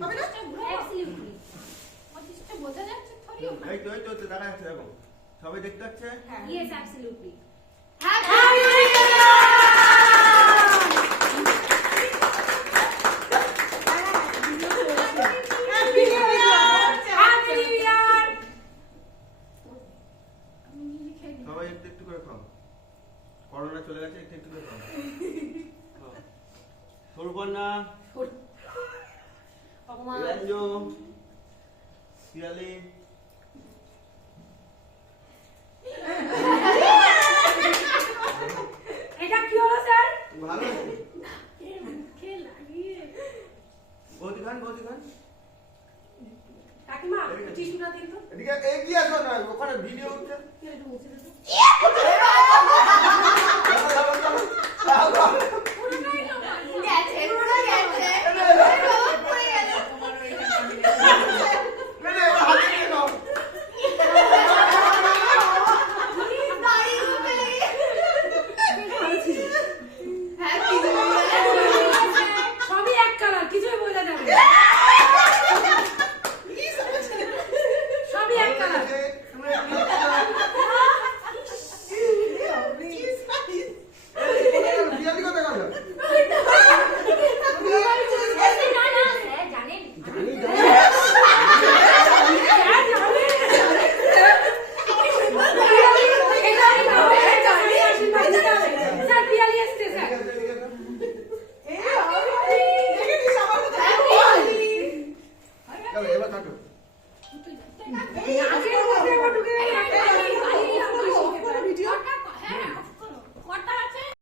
হবে না? অ্যাবসলিউটলি। পঁচিশটা বোঝা যাচ্ছে থরি? এই তো দেখা যাচ্ছে দেখো। সবাই দেখতে পাচ্ছে? Yes absolutely. সবাই একটু করে খাও। করোনা চলে গেছে, একটু করে খাও। সরুপন্না, রঞ্জু, পিয়ালি। এটা কি হলো স্যার? ভালো আছে? মুখে লাগিয়ে। বৌদি খান। কাকিমা টিস্যুটা দিন তো। এদিকে এগিয়ে আসো না, ওখানে ভিডিও উঠছে। একটু মুছে দাও তো।